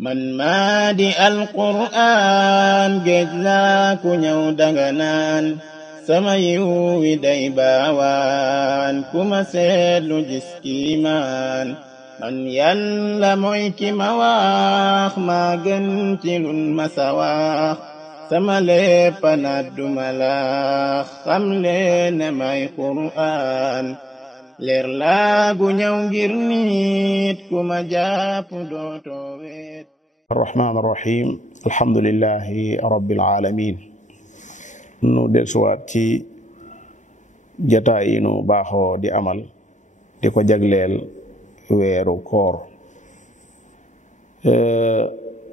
man maa di alquraan géej laa ku ñëw danga naan sama yiw wi day baawaan ku ma seetlu gis kiimaan man yàlla mooy ki ma wax maa gën ci lun ma sa wax sama lépp na duma la xam leen ne may quraan leer laa gu ñëw ngir nit ku ma jàpp dootoo weet. arrahmaan arrahiim alhamdulillahi rabbil aalamiin nu dellusiwaat ci jataay yi nu baaxoo di amal di ko jagleel weeru koor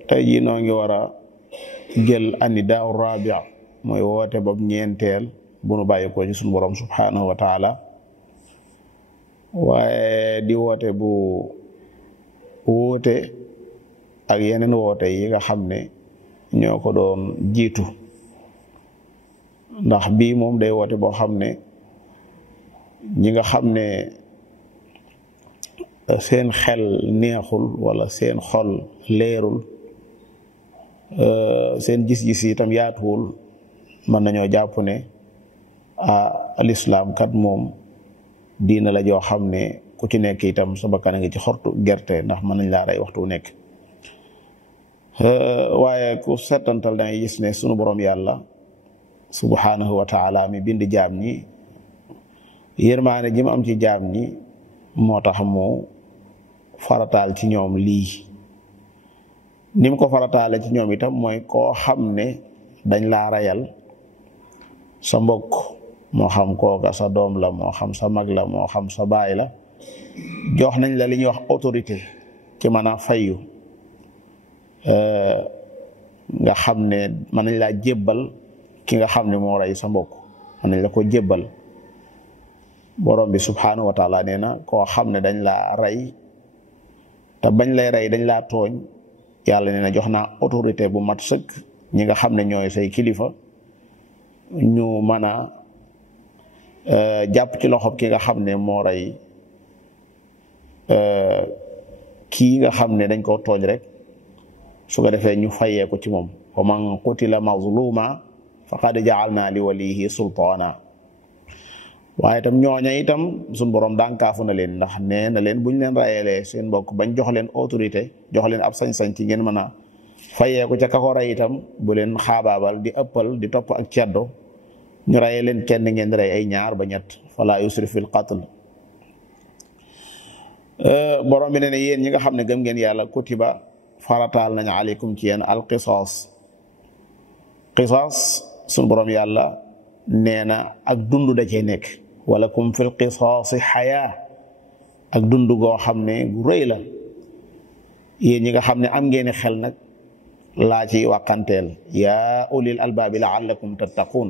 tey jii noo ngi war a jël anidaa rabi' mooy woote boobu ñeenteel bu nu bàyyi ko ci sunu borom subhaanahu wa taala waaye di woote bu wuute ak yeneen woote yi nga xam ne ñoo ko doon jiitu ndax bii moom day woote boo xam ne ñi nga xam ne seen xel neexul wala seen xol leerul seen gis-gis yi itam yaatuwul mën nañoo jàpp ne alislaam kat moom diina la joo xam ne ku ci nekk itam sa bakkan a ngi ci xortu gerte ndax mën nañ laa rey waxtu nekk waaye ku settantal dangay gis ne sunu borom yàlla subhanahu wa taala mi bind jaam ñi yërmaane ji mu am ci jaam ñi moo tax mu farataal ci ñoom lii ni mu ko farataale ci ñoom itam mooy koo xam ne dañ laa rayal sa mbokk moo xam kooka sa doom la moo xam sa mag la moo xam sa baay la jox nañ la li ñuy wax autorité ci mën a fayu nga xam ne mën nañ laa jébbal ki nga xam ne moo rey sa mbokk mën nañ la ko jébbal borom bi subhanahu wa taala nee na koo xam ne dañ laa rey te bañ lay rey dañ laa tooñ yàlla nee na jox naa autorité bu mat sëkk ñi nga xam ne ñooy say kilifa ñu mën a jàpp ci loxob ki nga xam ne moo rey kii nga xam ne dañ koo tooñ rek su ko defee ñu fayee ko ci moom wa man qutila mazluma faqad ja'alna li walihi sultaana waaye itam ñooña itam suñ borom dànkaafu na leen ndax nee na leen buñ leen rayelee seen mbokk bañ jox leen autorité jox leen ab sañ-sañ ci ngeen mën a fayee ko ca kako rey itam bu leen xaabaabal di ëppal di topp ak ceddo ñu rayee leen kenn ngeen rey ay ñaar ba ñett fala yusrif fil qatl borom bi ne ne yéen ñi nga xam ne gëm ngeen yàlla kutiba farataal nañ aleykum ci yéen al qisaas suñ borom yàlla nee na ak dund da cee nekk walakum fil qisaasi xayaa ak dund goo xam ne gu rëy la yéen ñi nga xam ne am ngeen xel nag laa ci wàqanteel yaa ulil albaabi laallakum tattaquun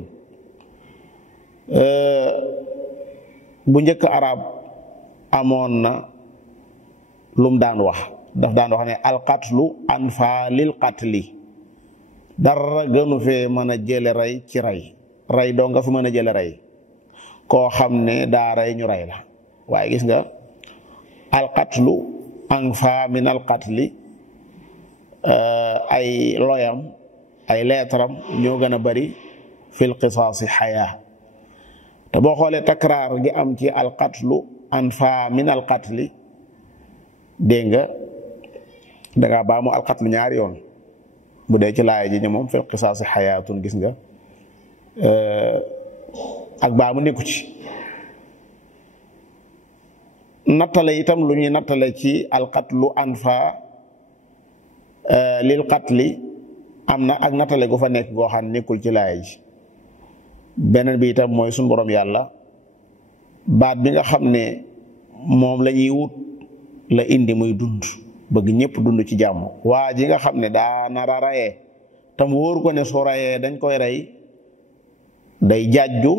bu njëkk arab amoon na lum daan wax daf daan wax ne alqatlu anfa lil qatli dara gënu fee mën a jële rey ci rey doo nga fi mën a jële rey koo xam ne daa rey ñu rey la waaye gis nga alqatlu anfa min alqatli ay loyam ay leetaram ñoo gën a bari fil qisaasi xayaa te boo xoolee takraar gi am ci alqatlu anfa min alqatli dégg nga dangaa baamu alqatlu ñaari yoon bu dee ci laaya ji ñu moom fil qisaasi xayaatun gis nga ak baamu nekku ci nattale itam lu ñuy nattale ci alqatlu anfa lil qatli am na ak nattale gu fa nekk goo xam ne nekkul ci laaya ji beneen bi itam mooy suñu borom yàlla baat bi nga xam ne moom la ñuy wut la indi muy dund bëgg ñëpp dund ci jàmm waa ji nga xam ne daa nar a rayee tam wóor ko ne soo rayee dañ koy rey day jàjju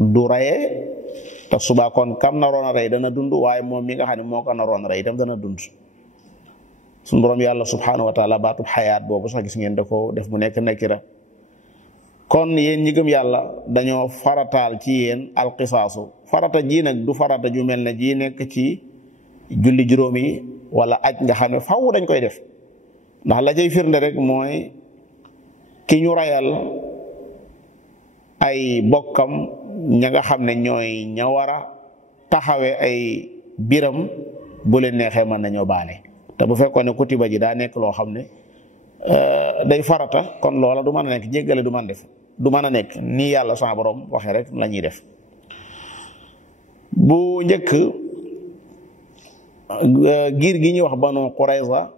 du rayee te suba kon kam naroon a rey dana dund waaye moom mi nga xam ne moo ko naroon a rey itam dana dund suñu borom yàlla subhanahu wa taala baatub xayaat boobu sax gis ngeen da ko def mu nekk nakira kon yéen ñi gëm yàlla dañoo farataal ci yéen alqisaasu farata ji nag du farata ju mel ne ji nekk ci julli juróom yi wala aj nga xam ne faw dañ koy def ndax la jay firnde rek mooy ki ñu rayal ay bokkam ña nga xam ne ñooy ña war a taxawe ay biram bu leen neexee mën nañoo baale te bu fekkoon ne kutiba ji daa nekk loo xam ne day farata kon loola du mën a nekk jéggale du mën a nekk nii yàlla sa borom waxee rek la ñuy def. bu njëkk giir gi ñuy wax banu Qurayza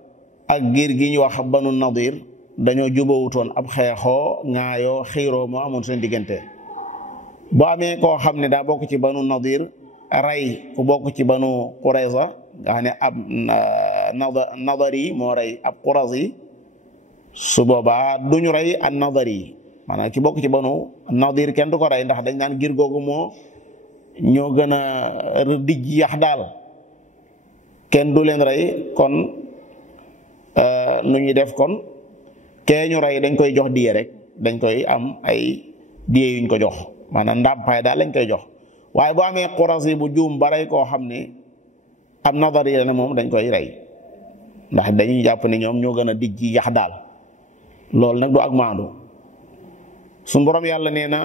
ak giir gi ñuy wax banu Nadir dañoo jubawutoon ab xeexoo ŋaayoo xiiroo moo amoon seen diggante bu amee koo xam ne daa bokk ci banu Nadir rey ku bokk ci banu Qurayza nga xam ne ab Nadari moo rey ab Qurazi su boobaa duñu rey an Nadari maanaam ki bokk ci banu Nadir kenn du ko rey ndax dañ naan giir googu ñoo gën a dijj yax daal kenn du leen rey kon nu ñuy def kon kee ñu rey dañ koy jox diye rek dañ koy am ay diye yuñ ko jox maanaam ndàmpaay daal lañ koy jox waaye boo amee Qurazi bu juum ba rey koo xam ne am Nadar yi la ne moom dañ koy rey ndax dañuy jàpp ne ñoom ñoo gën a dijj yax daal loolu nag du ak maandu su borom yàlla nee na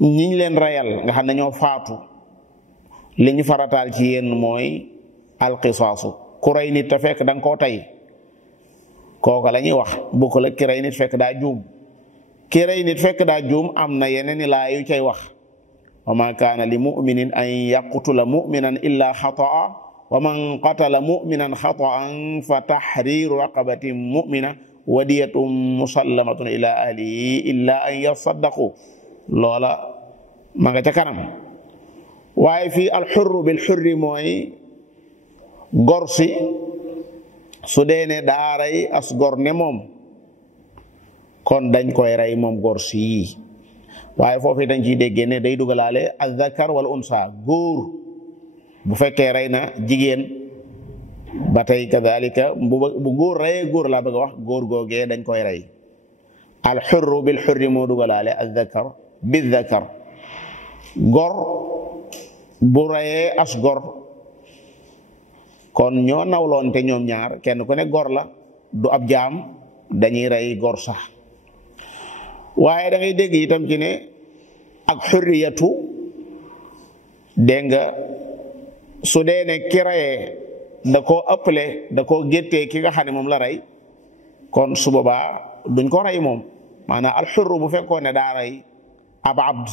ñiñ leen reyal nga xam ne ñoo faatu li ñu farataal ci yéen mooy alqisaasu ku rey nit te fekk da nga koo tey kooka la ñuy wax bu ko la ki rey nit fekk daa juum ki rey nit fekk daa juum am na yeneen i laa yu cay wax wa ma kaana li muminin an yaqtula muminan illa xataa wa man qatala muminan xataan fa tahriru raqabatin mumina wa diyatun musallamatun ila ahlihi illa an yasaddaqu loola ma nga ca kanam waaye fii alxurru bil xurri mooy gor si su dee ne daa rey as gor ne moom kon dañ koy rey moom gor si yi waaye foofu dañ ciy déggee ne day dugalaale azzakar wal unsa góor bu fekkee rey na jigéen ba tey kadalika bu góor reyee góor laa bëgg a wax góor googee dañ koy rey alxurru bil xurri moo dugalaale azzakar bizakar gor bu reyee as gor kon ñoo nawloonte ñoom ñaar kenn ku ne gor la du ab jaam dañuy rey gor sax waaye da ngay dégg itam ci ne ak xurriyatu dégg nga su dee ne ki reyee da koo ëpple da koo géttee ki nga xam ne moom la rey kon su boobaa duñ ko rey moom maanaam alxurru bu fekkoon ne daa rey ab abd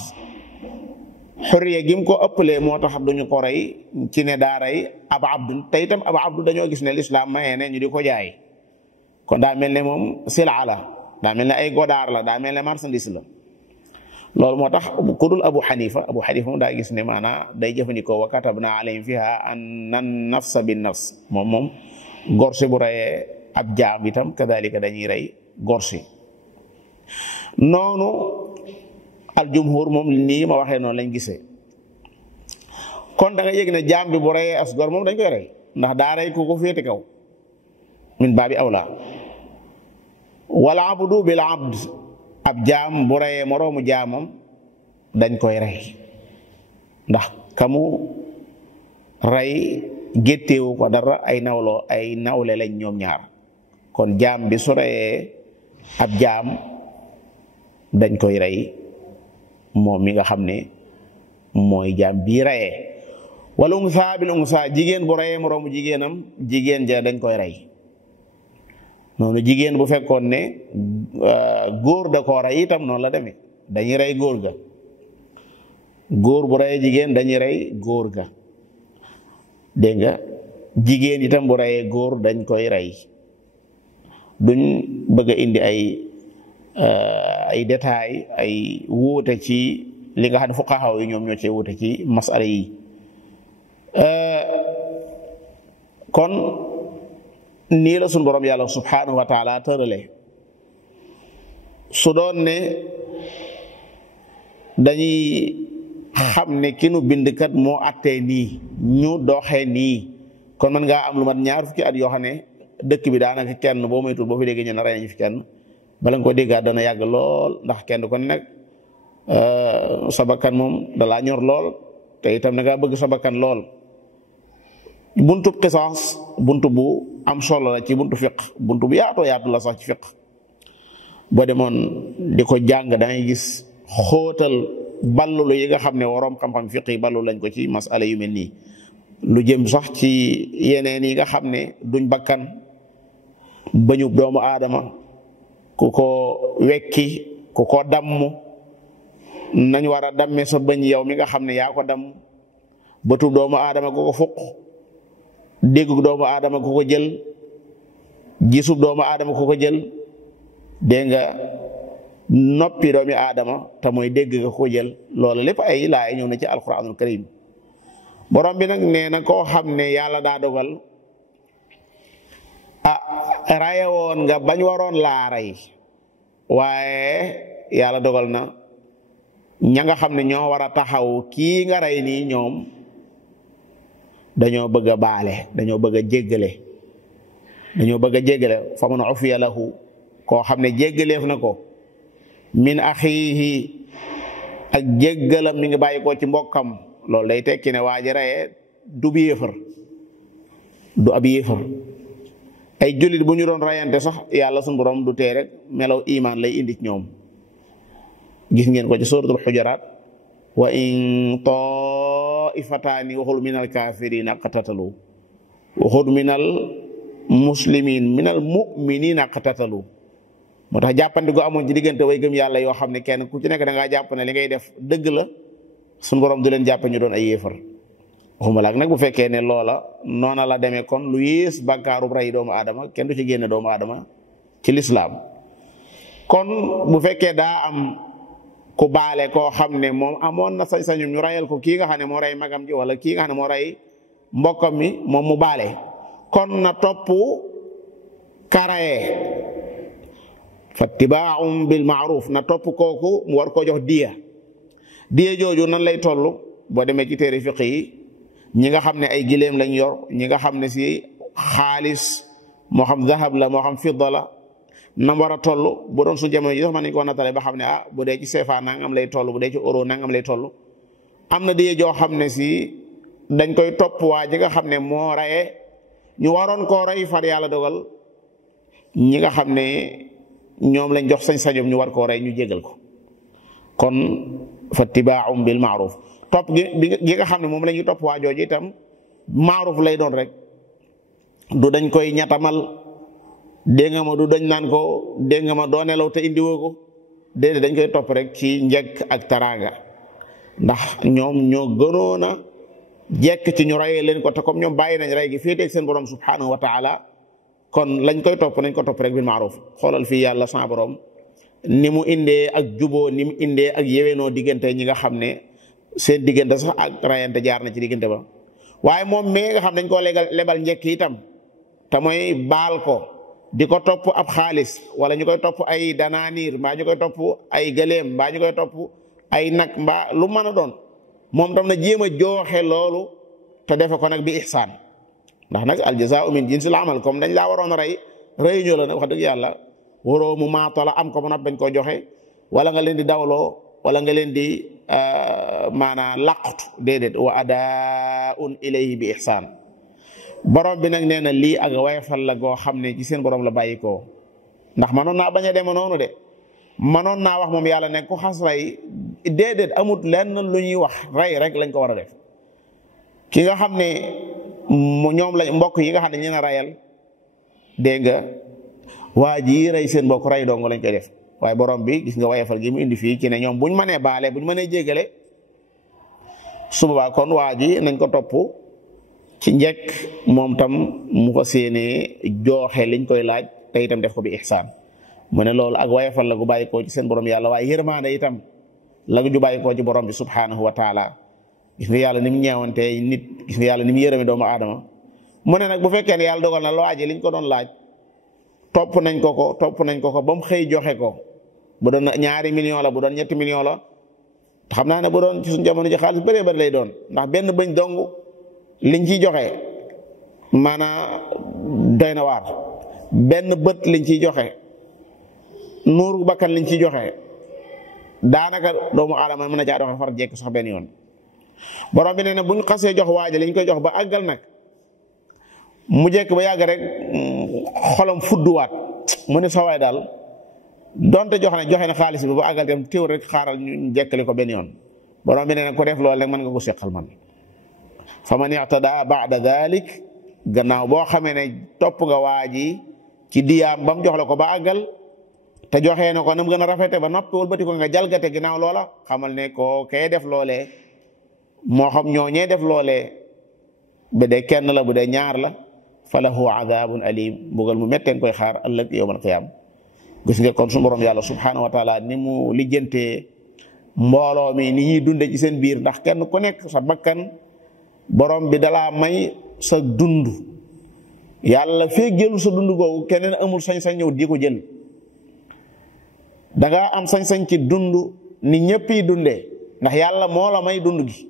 xurriya gim ko ëppalee moo tax duñu ko rey ci ne daa rey ab abdu te itam ab abdu dañoo gis ne lislaam mayee ne ñu di ko jaay kon daa mel ne moom silaa la daa mel ne ay godaar la daa mel ne marchandise la loolu moo tax ku dul abu xanifa moom daa gis ne maanaa day jëfandikoo wa katabna alayhim fiha an nafsa bin nafs moom gorsi bu reyee ab jaam itam kadalika dañuy rey gorsi noonu aljumhur moom nii ma waxee noonu lañ gisee kon da nga yëg ne jaam bi bu reyee as gor moom dañ koy rey ndax daa rey ku ko féete kaw min baabi awla wala abdu bil abd ab jaam bu reyee moroomu jaamam dañ koy rey ndax kamu rey gétteewu ko dara ay nawle lañ ñoom ñaar kon jaam bi su reyee ab jaam dañ koy rey moom mi nga xam ne mooy jaam bii reyee wala unsa bil unsa jigéen bu reyee moroomu jigéenam jigéen ja dañ koy rey noonu jigéen bu fekkoon ne góor da koo rey itam noonu la demee dañuy rey góor ga góor bu reyee jigéen dañuy rey góor ga dégg nga jigéen itam bu reyee góor dañ koy rey duñ bëgg a indi ay détails ay wuute ci li nga xam ne fuqahaa yi ñoom ñoo cee wuute ci masala yi kon nii la suñu borom yàlla subhanahu wa taala tërale su doon ne dañuy xam ne ki nu bind kat moo attee nii ñu doxee nii kon man ngaa am lu mat ñaar fukki at yoo xam ne dëkk bi daanaka kenn boo moytul boo fi déggee ñu ne rey nañu fi kenn bala nga ko déggaat dana yàgg lool ndax kenn ko nag sa bakkan moom dalaa ñor lool te itam da ngaa bëgg sa bakkan lool buntub qisaas buntu bu am solo la ci buntu fiq, buntu bu yaatoo yaatu la sax ci fiq. boo demoon di ko jàng dangay gis xóotal ballulu yi nga xam ne waroom xam-xam fiq yi ballu lañ ko ci masala yu mel nii, lu jëm sax ci yeneen yi nga xam ne duñ bakkan, bañu doomu aadama ku ko wekki, ku ko damm, nañ war a damme sa bëñ yow mi nga xam ne yaa ko damm, bëtub doomu aadama ku ko fuq, déggug doomu aadama ku ko jël, gisub doomu aadama ku ko jël, dégg nga noppi doomi aadama te mooy dégg nga ko jël. loolu lépp ay laay ñëw na ci alquranul karim. borom bi nag nee na koo xam ne yàlla daa dogal raye woon nga bañ waroon laa rey, waaye yàlla dogal na ña nga xam ne ñoo war a taxaw kii nga rey nii ñoom dañoo bëgg a baale, dañoo bëgg a jéggale fa man ufiya lahu, koo xam ne jéggaleef na ko min axiihi, ak jéggalam mi ngi bàyyi ko ci mbokkam. loolu day tekki ne waa ji reye du ab yéefar. ay jullit bu ñu doon rayante sax yàlla sunu borom du tee rek melaw iman lay indi ci ñoom. gis ngeen ko ci suratul xujaraat, wa in taifataani waxul minal kaafirina qatatalu, waxul minal muslimin minal muminina qatatalu. moo tax jàppandi gu amoon ci diggante way gëm yàlla yoo xam ne kenn ku ci nekk da ngaa jàpp ne li ngay def dëgg la, suñu borom du leen jàpp ñu doon ay yéefar. waxuma laak nag bu fekkee ne loola noona la demee, kon lu yées bàkkaarub rey doomu aadama kenn du ci génne doomu aadama ci lislaam. kon bu fekkee daa am ku baale koo xam ne moom amoon na sañ-sañu ñu reyal ko kii nga xam ne moo rey magam ji wala kii nga xam ne moo rey mbokkam mi, moom mu baale, kon na topp karaye fattibaaum bil maaruf, na topp kooku mu war koo jox diya jooju nan lay toll. boo demee ci téere fiq yi, ñi nga xam ne ay gileem lañ yor, ñi nga xam ne si xaalis moo xam zahab la moo xam fidda la, nam war a toll. bu doon su jamono ji sax mën nañ koo nattale ba xam ne bu dee ci CFA nangam lay toll, bu dee ci euro nangam lay toll. am na diya joo xam ne si dañ koy topp waa ji nga xam ne moo reye, ñu waroon koo rey far yàlla dogal ñi nga xam ne ñoom lañ jox sañ-sañum ñu war koo rey ñu jégal ko. kon fattibaaum bil maaruf, topp gi nga xam ne moom la ñuy topp waa jooju itam maaruf lay doon rek, du dañ koy ñatamal, dégg nga ma, du dañ naan ko dégg nga ma doo nelaw te indiwoo ko, déedéet dañ koy topp rek ci njëkk ak taraanga, ndax ñoom ñoo gënoon a jekk ci ñu reyee leen ko. te comme ñoom bàyyi nañ rey gi féeteeg seen borom subhanahu wa taala, kon lañ koy topp nañ ko topp rek bil maaruf. xoolal fii yàlla sa borom ni mu indee ak juboo, ni mu indee ak yeweenoo diggante ñi nga xam ne seen diggante sax ak rayante jaar na ci diggante ba. waaye moom mi nga xam dañ koo lebal njëkk itam, te mooy baal ko, di ko topp ab xaalis, wala ñu koy topp ay danaaniir, mbaa ñu koy topp ay gëléem, mbaa ñu koy topp ay nag, mbaa lu mën a doon, moom tam na jéem a jooxe loolu te defe ko nag bi ihsaan. ndax nag aljazaa'u min jinsil amal, comme dañ laa waroon a rey ñu la nag wax dëgg yàlla waroo mu maatala am ko ba nag bañ koo joxe, wala nga leen di dawloo, wala nga leen di maanaam laqatu, déedéet. wa adaa'un ilayhi bi ihsaan. borom bi nag nee na lii ak wayfal la goo xam ne ci seen borom la bàyyi koo. ndax manoon naa bañ a deme noonu de, manoon naa wax moom yàlla ne ku xas rey, déedéet, amut lenn lu ñuy wax, rey rek lañ ko war a def. ki nga xam ne ñoom lañ mbokk yi nga xam ne ñu na rayal, dégg nga waa ji rey seen mbokk rey dong lañ koy def. waaye borom bi gis nga wayefal gi mu indi fii ci ne ñoom buñ mënee baale, buñ mënee jégale, su boobaa kon waa ji nañ ko topp ci njëkk, moom tam mu ko séenee jooxe liñ koy laaj, te itam def ko bi ihsaan. mu ne loolu ak wayefal la gu bàyyi koo ci seen borom yàlla, waaye yërmaande itam la ju bàyyi koo ci borom bi subhanahu wa taala. gis nga yàlla ni mu ñeewantee nit, gis nga yàlla ni mu yërëme doomu aadama. mu ne nag bu fekkee ne yàlla dogal na loo aji liñ ko doon laaj, topp nañ ko ko ba mu xëy joxe ko. bu doon 2 millions la, bu doon 3 millions la, xam naa ne bu doon ci suñu jamono ji xaalis bëree bëri lay doon, ndax benn bëñ dong liñ ciy joxe maanaam doy na waar. benn bët liñ ciy joxe, nuuru bakkan liñ ciy joxe, daanaka doomu aadama mën na caa doxe far jekk sax benn yoon. borom bi nee na bu ñu xasee jox waaja liñ koy jox ba àggal nag, mu jekk ba yàgg rek xolam fudduwaat mu ne sa waay daal donte joxe na xaalis bi ba àggal dem teew rek xaaral ñu jekkali ko benn yoon borom bi nee na ko def loolu rek mën nga ko seqal man fa man i'tada ba'da dhalik gannaaw boo xamee ne topp nga waa ji ci diyaam ba mu jox la ko ba àggal te joxee na ko na mu gën a rafete ba noppi wëlbati ko nga jalgate ginnaaw loola xamal ne ko kay def loolee moo xam ñooñee def loolee bu dee kenn la bu dee ñaar la falahu adabun alim mbugal mu metteen koy xaar ëllëg yawmal qiyaam gis nga kon suñu borom yàlla subhanahu wa taala ni mu lijjantee mbooloo mi ni ñuy dunde ci seen biir ndax kenn ku nekk sa bakkan borom bi dalaa may sa dund yàlla fee jëlu sa dund googu keneen amul sañ-sañ ñëw di ko jël dangaa am sañ-sañ ci dund ni ñëpp yi dundee ndax yàlla moo la may dund gi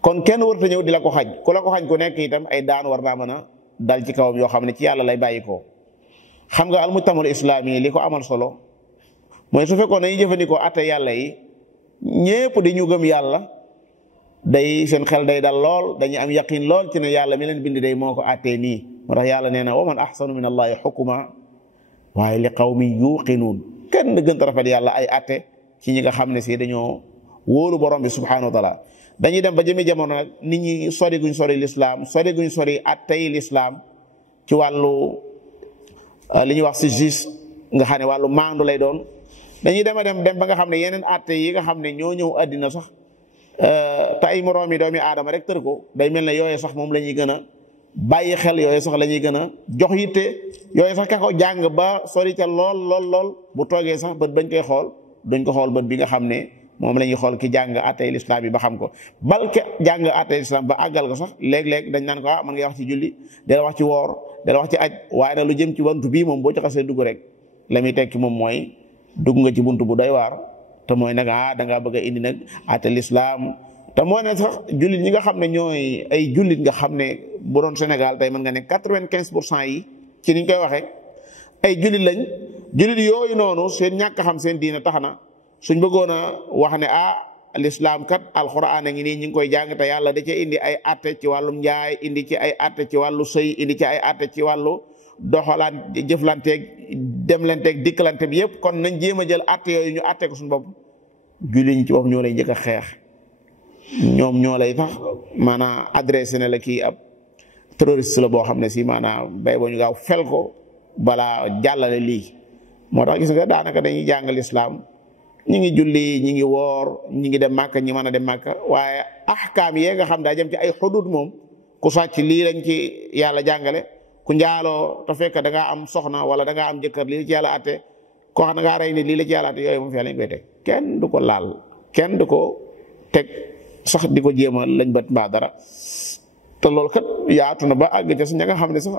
kon kenn warut a ñëw di la ko xañ ku la ko xañ ku nekk itam ay daan war naa mën a dal ci kawam yoo xam ne ci yàlla lay bàyyi ko xam nga almujtamul islaami li ko amal solo mooy su fekkoon dañuy jëfandikoo atte yàlla yi ñépp di ñu gëm yàlla day seen xel day dal lool dañuy am yaqin lool ci ne yàlla mi leen bind day moo ko attee nii moo tax yàlla nee na wa man ahsanu min allahi xukuma waaye li qawmin yuqinuun kenn gën a rafet yàlla ay atte ci ñi nga xam ne si dañoo wóolu borom bi subhanahu wa taala dañuy dem ba jëmi jamono nag nit ñi sori guñ sori lislaam sori guñ sori attey lislaam ci wàllu li ñuy wax si justice nga xam ne wàllu maandu lay doon dañuy dem ba nga xam ne yeneen atte yi nga xam ne ñoo ñëw àddina sax te ay moroomi doomi aadama rek tër ko day mel ne yooyu sax moom la ñuy gën a bàyyi xel yooyu sax la ñuy gën a jox yitte yooyu sax ka ko jàng ba sori ca lool bu toogee sax bët bañ koy xool duñ ko xool bët bi nga xam ne moom la ñuy xool ki jàng attey lislaam yi ba xam ko balke jàng attey lislaam ba àggal ko sax léeg-léeg dañ naan ko man ngay wax ci julli dala wax ci woor dala wax ci aj waaye nag lu jëm ci buntu bii moom boo ci xasee dugg rek la muy tekki moom mooy dugg nga ci buntu bu doy waar te mooy nag dangaa bëgg a indi nag atte lislaam te mooy ne sax jullit ñi nga xam ne ñooy ay jullit nga xam ne bu doon Sénégal tey mën nga ne 95% yi ci niñ koy waxee ay jullit lañ jullit yooyu noonu seen ñàkk xam seen diina tax na suñ bëggoon a wax ne lislaam kat alxuraan a ngi nii ñu ngi koy jàng te yàlla da cee indi ay atte ci wàllum njaay indi ci ay atte ci wàllu sëy indi ci ay atte ci wàllu doxalaan jëflanteeg demlanteeg dikkalante bi yëpp kon nañ jéem a jël atte yooyu ñu atte ko suñu bopp julli ñi ci bopp ñoo lay njëkk a xeex ñoom ñoo lay tax maanaam adressé na la kii ab terroriste la boo xam ne si maanaam bay boo ñu gaaw fel ko balaa jàllale lii moo tax gis nga daanaka dañuy jàng lislaam ñi ngi julli ñi ngi woor ñi ngi dem màkka ñi mën a dem màkka waaye ahkaam yee nga xam daa jëm ci ay xudud moom ku sàcc lii lañ ci yàlla jàngale ku njaaloo te fekk da ngaa am soxna wala da ngaa am jëkkër lii la ci yàlla atte koo xam da ngaa rey nit lii la ci yàlla atte yooyu moom fii lañ koy teg kenn du ko laal kenn du ko teg sax di ko jéem a lañ bat mbaa dara te loolu kat yaatu na ba àgg ca si ña nga xam ne sax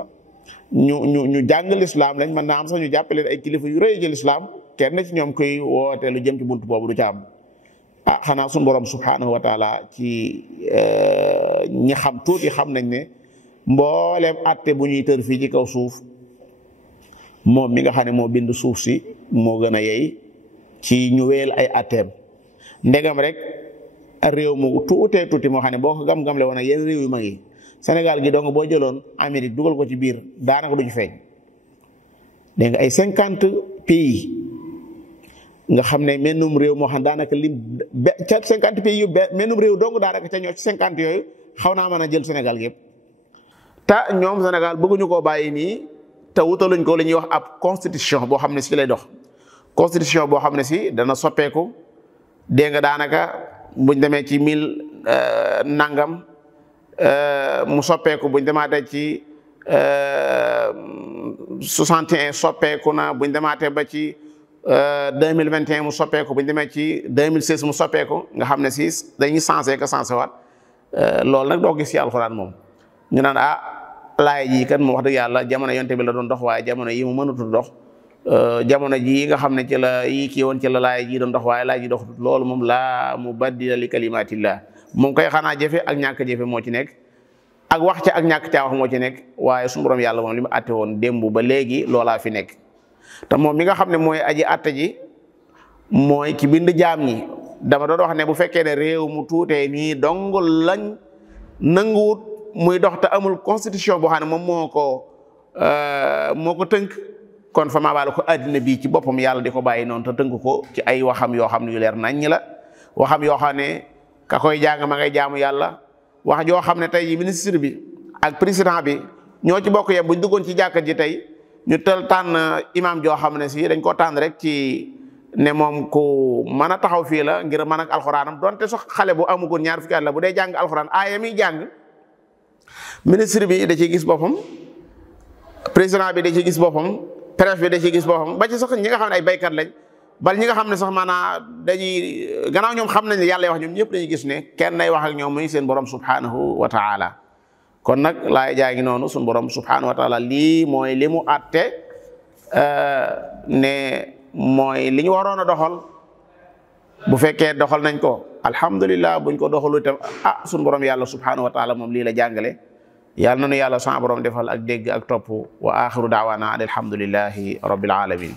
ñu jàng lislaam lañ mën naa am sax ñu jàppale ay kilifa yu rëy ci lislaam kenn ci ñoom koy woote lu jëm ci buntu boobu du ca am xanaa suñu borom subhanahu wa taala ci ñi xam tuuti xam nañ ne mbooleem atte bu ñuy tër fii ci kaw suuf moom mi nga xam ne moo bind suuf si moo gën a yey ci ñu wéyal ay atteem ndegam rek réew mu tuutee tuuti moo xam ne boo ko gam-gamle woon ak yenn réew yu mag yi Sénégal gi donc boo jëloon Amérique dugal ko ci biir daanaka du ci feeñ dégg nga ay 50 pays nga xam ne mennum réew moo xam ne daanaka lim ca 50 pays yu mennum réew dong daanaka ca ñoo ci 50 yooyu xaw naa mën a jël Sénégal gi yëpp te ñoom Sénégal bëgguñu koo bàyyi nii te wutaluñ ko li ñuy wax ab constitution boo xam ne si lay dox constitution boo xam ne si dana soppeeku dégg nga daanaka buñ demee ci 1000 nangam mu soppeeku buñ demaatee ci 61 soppeeku na buñ demaatee ba ci 2021 mu soppeeku buñ demee ci 2016 mu soppeeku nga xam ne si dañuy sensé waat loolu nag doo gis ci alxuraan moom ñu naan laay ji kan mu wax dëgg yàlla jamono yonte bi la doon dox waaye jamono yi mu mënatul dox jamono ji nga xam ne ci la yi kii woon ci la laay ji doon dox waaye laay ji dox loolu moom laa mubaddila li kalimatillah moom koy xanaa jëfe ak ñàkk jëfe moo ci nekk ak wax ca ak ñàkk caa wax moo ci nekk waaye suñu borom yàlla moom li mu àtte woon démb ba léegi loolaa fi nekk te moom mi nga xam ne mooy aji àtte ji mooy ki bind jaam ñi dama doon wax ne bu fekkee ne réew mu tuutee nii dong lañ nanguwut muy dox te amul constitution boo xam ne moom moo ko tënk kon fa maa baal ko àddina bii ci boppam yàlla di ko bàyyi noonu te tënk ko ci ay waxam yoo xam ne yu leer naññ la waxam yoo xam ne ka koy jàng ma ngay jaamu yàlla wax joo xam ne tey ministre bi ak président bi ñoo ci bokk yem buñ duggoon ci jàkka ji tey ñu tànn imam joo xam ne si dañ koo tànn rek ci ne moom ku mën a taxaw fii la ngir mën ak alxuraanam donte sax xale bu amugoon ñaar fukki at la bu dee jàng alxuraan aaya mi jàng ministre bi da ciy gis boppam président bi da ciy gis boppam préfet bi da ciy gis boppam ba ci sax ñi nga xam ne ay baykat lañ bal ñi nga xam ne sax maanaam dañuy gannaaw ñoom xam nañ ne yàlla wax ñoom ñëpp dañuy gis ne kenn nay wax ak ñoom muy seen borom subhanahu wa taala kon nag laay jaa ngi noonu suñu borom subhanahu wa taala lii mooy li mu àtte ne mooy li ñu waroon a doxal bu fekkee doxal nañ ko alhamdulillah buñ ko doxalu itam suñu borom yàlla subhanahu wa taala moom lii la jàngale yàlla nanu yàlla sama borom defal ak dégg ak topp wa axiru daawaana an alhamdulillahi rabbil alamin